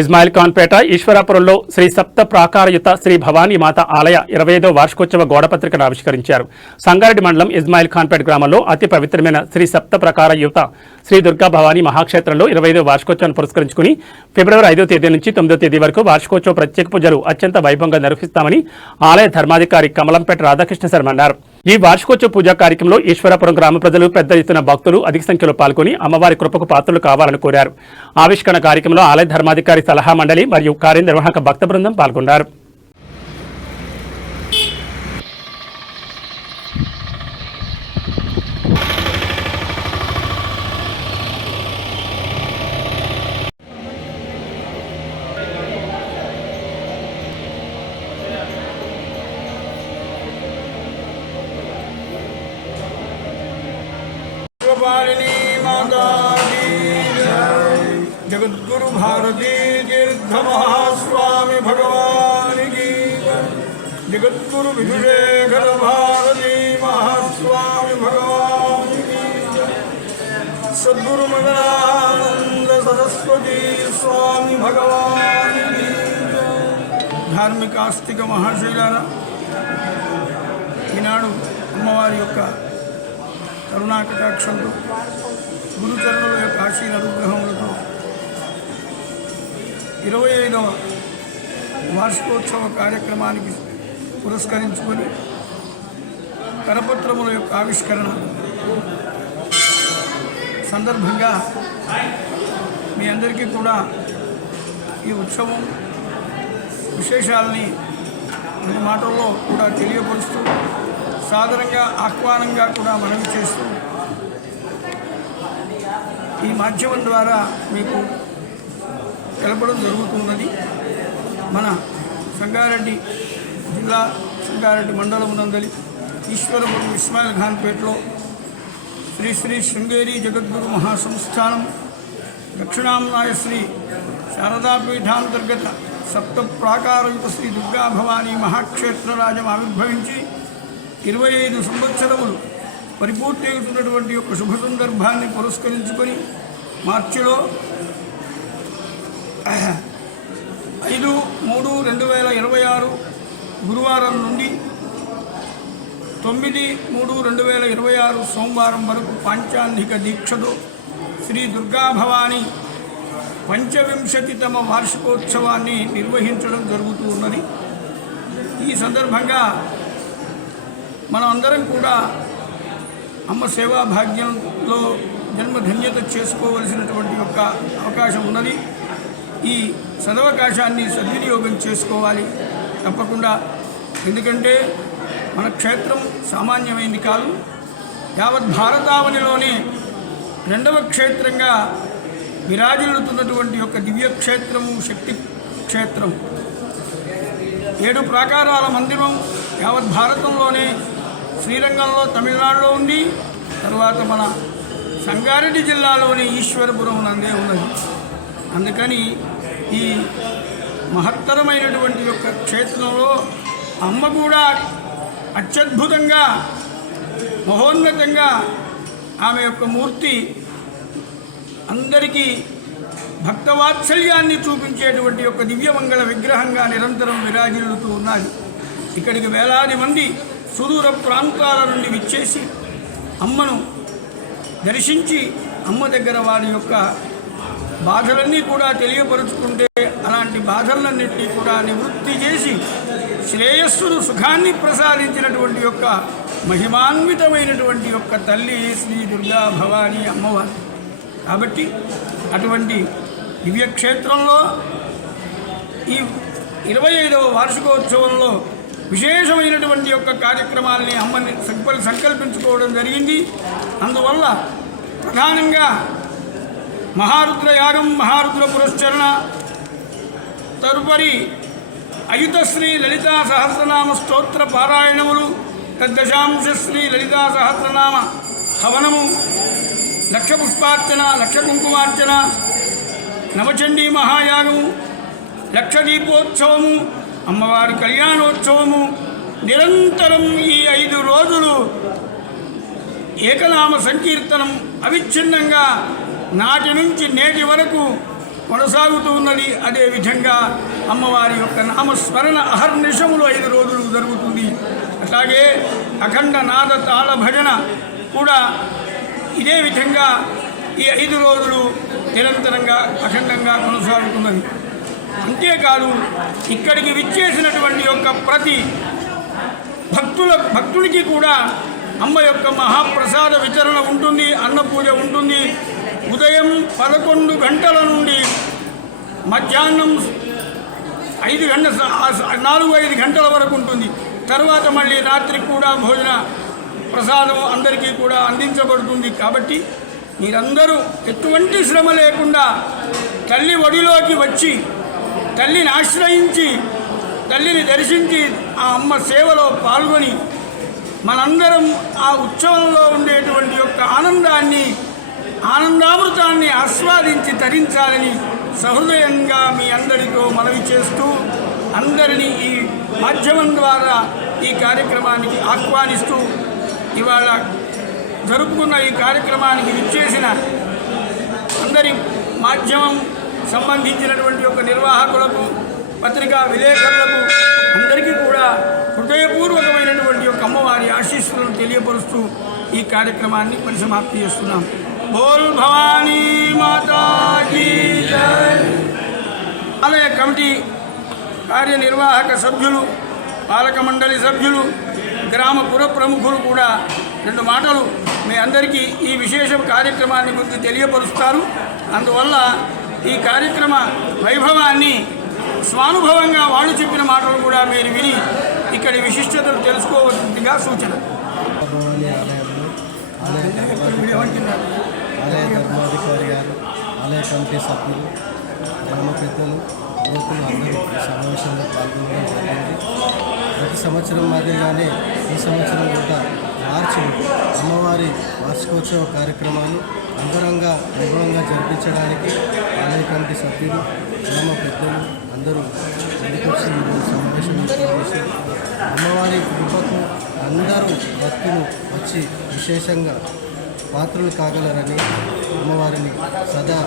ఇస్మాయిల్ ఖాన్పేట ఈశ్వరాపురంలో శ్రీ సప్త ప్రాకారయుత శ్రీ భవానీ మాత ఆలయ ఇరవై ఐదో వార్షికోత్సవ గోడపత్రికను ఆవిష్కరించారు. సంగారెడ్డి మండలం ఇస్మాయిల్ ఖాన్పేట గ్రామంలో అతి పవిత్రమైన శ్రీ సప్త ప్రాకారయుత శ్రీ దుర్గా భవానీ మహాక్షేత్రంలో ఇరవై ఐదో వార్షికోత్సవాన్ని పురస్కరించుకుని ఫిబ్రవరి ఐదో తేదీ నుంచి తొమ్మిదో తేదీ వరకు వార్షికోత్సవ ప్రత్యేక పూజలు అత్యంత వైభవంగా నిర్వహిస్తామని ఆలయ ధర్మాధికారి కమలంపేట రాధాకృష్ణ శర్మ అన్నారు. ఈ వార్షికోత్సవ పూజా కార్యక్రమంలో ఈశ్వరపురం గ్రామ ప్రజలు పెద్ద ఎత్తున భక్తులు అధిక సంఖ్యలో పాల్గొని అమ్మవారి కృపకు పాత్రలు కావాలని కోరారు. ఆవిష్కరణ కార్యక్రమంలో ఆలయ ధర్మాధికారి సలహా మండలి మరియు కార్యనిర్వాహక భక్త బృందం పాల్గొన్నారు. गोपालिनी माता की जय जगद्गुरु भारती तीर्थ महास्वामी भगवान की जय जगद्गुरु विधुशेखर भारती महास्वामी भगवान की जय सद्गुरु मदनानंद सरस्वती स्वामी भगवान की जय ధార్మిక ఆస్తిక మహాశైలారా ఈనాడు అమ్మవారి యొక్క కరుణాకటాక్షంతో గురుచరణుల యొక్క ఆశీల అనుగ్రహములతో ఇరవై ఐదవ వార్షికోత్సవ కార్యక్రమానికి పురస్కరించుకొని కరపత్రముల యొక్క ఆవిష్కరణ సందర్భంగా మీ అందరికీ కూడా ఈ ఉత్సవం విశేషాలని మీ మాటల్లో కూడా తెలియపరుస్తూ సాదరంగా ఆహ్వానంగా కూడా మనవి చేస్తూ ఈ మాధ్యమం ద్వారా మీకు తెలపడం జరుగుతున్నది. మన సంగారెడ్డి జిల్లా సంగారెడ్డి మండలం నందలి ఈశ్వరపురం ఇస్మాయిల్ ఖాన్పేటలో శ్రీ శ్రీ శృంగేరి జగద్గురు మహాసంస్థానం దక్షిణాంనాయ శ్రీ శారదాపీఠాంతర్గత సప్త ప్రాకారయుత శ్రీ దుర్గా భవానీ మహాక్షేత్రరాజం ఆవిర్భవించి ఇరవై ఐదు సంవత్సరములు పరిపూర్తి అవుతున్నటువంటి యొక్క శుభ సందర్భాన్ని పురస్కరించుకొని మార్చిలో ఐదు మూడు రెండు వేల ఇరవై ఆరు గురువారం నుండి తొమ్మిది మూడు రెండు వేల ఇరవై ఆరు సోమవారం వరకు పాంచాంధిక దీక్షతో శ్రీ దుర్గాభవాని పంచవింశతితమ వార్షికోత్సవాన్ని నిర్వహించడం జరుగుతూ ఉన్నది. ఈ సందర్భంగా మనం అందరం కూడా అమ్మ సేవా భాగ్యంలో జన్మధన్యత చేసుకోవలసినటువంటి యొక్క అవకాశం ఉన్నది. ఈ సదవకాశాన్ని సద్వినియోగం చేసుకోవాలి. తప్పకుండా. ఎందుకంటే మన క్షేత్రం సామాన్యమైంది కాదు. యావత్ భారతావనిలోనే రెండవ క్షేత్రంగా విరాజిల్లుతున్నటువంటి యొక్క దివ్యక్షేత్రము శక్తి క్షేత్రం. ఏడు ప్రాకారాల మందిరం యావత్ భారతంలోనే శ్రీరంగంలో తమిళనాడులో ఉంది తర్వాత మన సంగారెడ్డి జిల్లాలోని ఈశ్వరపురం నందే ఉన్నది. అందుకని ఈ మహత్తరమైనటువంటి యొక్క క్షేత్రంలో అమ్మ కూడా అత్యద్భుతంగా మహోన్నతంగా ఆమె యొక్క మూర్తి అందరికీ భక్తవాత్సల్యాన్ని చూపించేటువంటి యొక్క దివ్యమంగళ విగ్రహంగా నిరంతరం విరాజిల్లుతూ ఉన్నది. ఇక్కడికి వేలాది మంది సుదూర ప్రాంతాల నుండి విచ్చేసి అమ్మను దర్శించి అమ్మ దగ్గర వారి యొక్క బాధలన్నీ కూడా తెలియపరుచుకుంటే అలాంటి బాధలన్నింటినీ కూడా నివృత్తి చేసి శ్రేయస్సును సుఖాన్ని ప్రసాదించినటువంటి యొక్క మహిమాన్వితమైనటువంటి యొక్క తల్లి శ్రీ దుర్గా భవానీ అమ్మవారు. కాబట్టి అటువంటి దివ్యక్షేత్రంలో ఈ ఇరవై ఐదవ వార్షికోత్సవంలో విశేషమైనటువంటి యొక్క కార్యక్రమాల్ని అమ్మని సంకల్ సంకల్పించుకోవడం జరిగింది. అందువల్ల ప్రధానంగా మహారుద్ర యాగం మహారుద్ర పురస్చరణ తదుపరి అయుతశ్రీ లలితా సహస్రనామ స్తోత్ర పారాయణములు తద్దశాంశ శ్రీ లలితా సహస్రనామ హవనము లక్ష పుష్పార్చన లక్ష కుంకుమార్చన నవచండీ మహాయాగము లక్ష దీపోత్సవము అమ్మవారి కళ్యాణోత్సవము నిరంతరం ఈ ఐదు రోజులు ఏకనామ సంకీర్తనం అవిచ్ఛిన్నంగా నాటి నుంచి నేటి వరకు కొనసాగుతూ ఉన్నది. అదేవిధంగా అమ్మవారి యొక్క నామస్మరణ అహర్నిశములు ఐదు రోజులు జరుగుతుంది. అట్లాగే అఖండ నాద తాళ భజన కూడా ఇదే విధంగా ఈ ఐదు రోజులు నిరంతరంగా అఖండంగా కొనసాగుతున్నది. అంతేకాదు ఇక్కడికి విచ్చేసినటువంటి యొక్క ప్రతి భక్తుల భక్తుడికి కూడా అమ్మ యొక్క మహాప్రసాద వితరణ ఉంటుంది అన్నపూజ ఉంటుంది. ఉదయం పదకొండు గంటల నుండి మధ్యాహ్నం ఐదు గంటల నాలుగు ఐదు గంటల వరకు ఉంటుంది. తర్వాత మళ్ళీ రాత్రి కూడా భోజన ప్రసాదం అందరికీ కూడా అందించబడుతుంది. కాబట్టి మీరందరూ ఎటువంటి శ్రమ లేకుండా తల్లి ఒడిలోకి వచ్చి తల్లిని ఆశ్రయించి తల్లిని దర్శించి ఆ అమ్మ సేవలో పాల్గొని మనందరం ఆ ఉత్సవంలో ఉండేటువంటి యొక్క ఆనందాన్ని ఆనందామృతాన్ని ఆస్వాదించి తరించాలని సహృదయంగా మీ అందరితో మనవి చేస్తూ అందరినీ ఈ మాధ్యమం ద్వారా ఈ కార్యక్రమానికి ఆహ్వానిస్తూ ఇవాళ జరుపుకున్న ఈ కార్యక్రమానికి విచ్చేసిన అందరి మాధ్యమం సంబంధించినటువంటి యొక్క నిర్వాహకులకు పత్రికా విలేకరులకు అందరికీ కూడా హృదయపూర్వకమైనటువంటి యొక్క అమ్మవారి ఆశీస్సులను తెలియపరుస్తూ ఈ కార్యక్రమాన్ని పరిసమాప్తి చేస్తున్నాం. బోల్ భవానీ మాతాజీ ఆలయ కమిటీ కార్యనిర్వాహక సభ్యులు పాలక మండలి సభ్యులు గ్రామ పుర ప్రముఖులు కూడా రెండు మాటలు మీ అందరికీ ఈ విశేష కార్యక్రమాన్ని గురించి తెలియపరుస్తారు. అందువల్ల ఈ కార్యక్రమ వైభవాన్ని స్వానుభవంగా వాళ్ళు చెప్పిన మాటలు కూడా మీరు విని ఇక్కడి విశిష్టతను తెలుసుకోవలసిందిగా సూచన. ఆలయంలో ఆలయ ధర్మాధికారి గారు ఆలయ కమిటీ సభ్యులు గ్రామ పెద్దలు యువకులు అందరూ సమావేశంలో పాల్గొనడం జరిగింది. ప్రతి సంవత్సరం మాదిరిగానే ఈ సంవత్సరం కూడా మార్చి అమ్మవారి వార్షికోత్సవ కార్యక్రమాలు అంగరంగ వైభవంగా జరిపించడానికి ఆలయ కమిటీ సభ్యులు గ్రామ పెద్దలు అందరూ ముందుకొచ్చి సమావేశం అమ్మవారి కృపకు అందరూ భక్తులు వచ్చి విశేషంగా పాత్రలు కాగలరని అమ్మవారిని సదా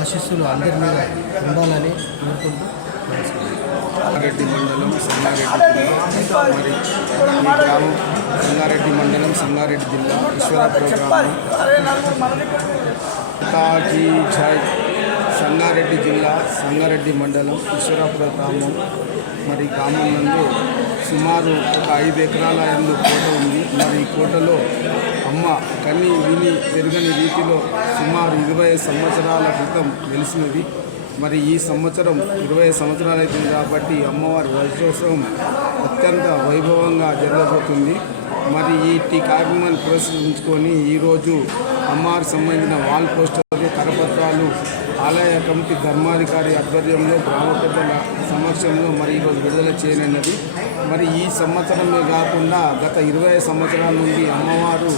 ఆశీస్సులు అందరి మీద ఉండాలని కోరుకుంటూ నమస్కారం సంగారెడ్డి మండలం సంగారెడ్డి జిల్లా మరి ఈ గ్రామం సంగారెడ్డి మండలం సంగారెడ్డి జిల్లా ఈశ్వరాపురం గ్రామం. తాకి సంగారెడ్డి జిల్లా సంగారెడ్డి మండలం ఈశ్వరాపురం గ్రామం. మరి గ్రామం నందు సుమారు ఒక ఐదు ఎకరాల ఎందు కోట ఉంది. మరి ఈ కోటలో అమ్మ కన్ని విని పెరుగని రీతిలో సుమారు ఇరవై సంవత్సరాల క్రితం వెలిసినది. మరి ఈ సంవత్సరం ఇరవై సంవత్సరాలు అవుతుంది కాబట్టి అమ్మవారి వజ్రోత్సవం అత్యంత వైభవంగా జరగబోతుంది. మరి ఈ టీ కార్యక్రమాన్ని పురస్కరించుకొని ఈరోజు అమ్మవారికి సంబంధించిన వాల్ పోస్టర్లు కరపత్రాలు ఆలయ కమిటీ ధర్మాధికారి ఆధ్వర్యంలో గ్రామ పెద్దల సమక్షంలో మరి ఈరోజు విడుదల చేయనున్నది. మరి ఈ సంవత్సరమే కాకుండా గత ఇరవై సంవత్సరాల నుండి అమ్మవారు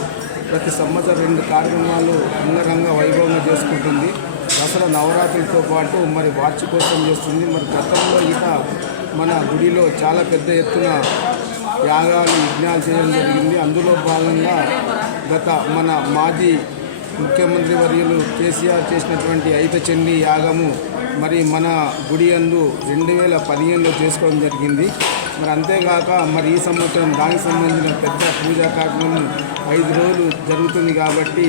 ప్రతి సంవత్సరం రెండు కార్యక్రమాలు అంగరంగ వైభవంగా చేసుకుంటుంది. దసరా నవరాత్రితో పాటు మరి వార్షికోత్సవం చేస్తుంది. మరి గతంలో ఇక మన గుడిలో చాలా పెద్ద ఎత్తున యాగాలు యజ్ఞాలు చేయడం జరిగింది. అందులో భాగంగా గత మన మాజీ ముఖ్యమంత్రి వర్యులు కేసీఆర్ చేసినటువంటి ఐతచండి యాగము మరి మన గుడి అందు రెండు వేల పదిహేనులో చేసుకోవడం జరిగింది. మరి అంతేగాక మరి ఈ సంవత్సరం దానికి సంబంధించిన పెద్ద పూజా కార్యక్రమం ఐదు రోజులు జరుగుతుంది కాబట్టి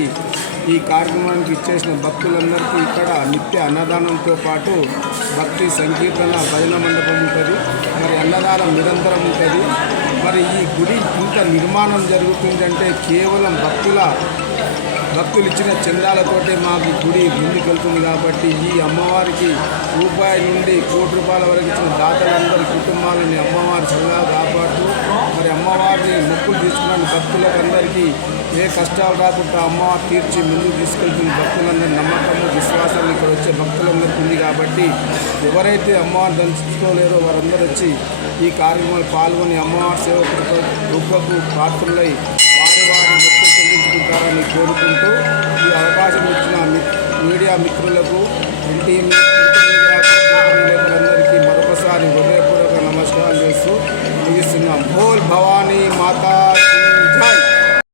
ఈ కార్యక్రమానికి ఇచ్చేసిన భక్తులందరికీ ఇక్కడ నిత్య అన్నదానంతో పాటు భక్తి సంకీర్తన భజన మండపం ఉంటుంది. మరి అన్నదానం నిరంతరం ఉంటుంది. మరి ఈ గుడి ఇంత నిర్మాణం జరుగుతుందంటే కేవలం భక్తుల భక్తులు ఇచ్చిన చందాలతోటే మాకు గుడి ముందుకెళ్తుంది కాబట్టి ఈ అమ్మవారికి రూపాయి నుండి కోటి రూపాయల వరకు ఇచ్చిన దాతలందరి కుటుంబాలని అమ్మవారి చల్లగా కాపాడుతూ మరి అమ్మవారిని మొక్కులు తీసుకున్న భక్తులకు అందరికీ ఏ కష్టాలు రాకుండా అమ్మవారు తీర్చి ముందుకు తీసుకెళ్తున్న భక్తులందరి నమ్మకము విశ్వాసాలు ఇక్కడ వచ్చే భక్తులందరికీ ఉంది కాబట్టి ఎవరైతే అమ్మవారిని దర్శించుకోలేరో వారందరూ వచ్చి ఈ కార్యక్రమంలో పాల్గొని అమ్మవారి సేవ కృప- పాత్రలై చెల్లించుకుంటారని కోరుకుంటూ ఈ అవకాశం ఇచ్చిన మీడియా మిత్రులకు ఎన్టీఎం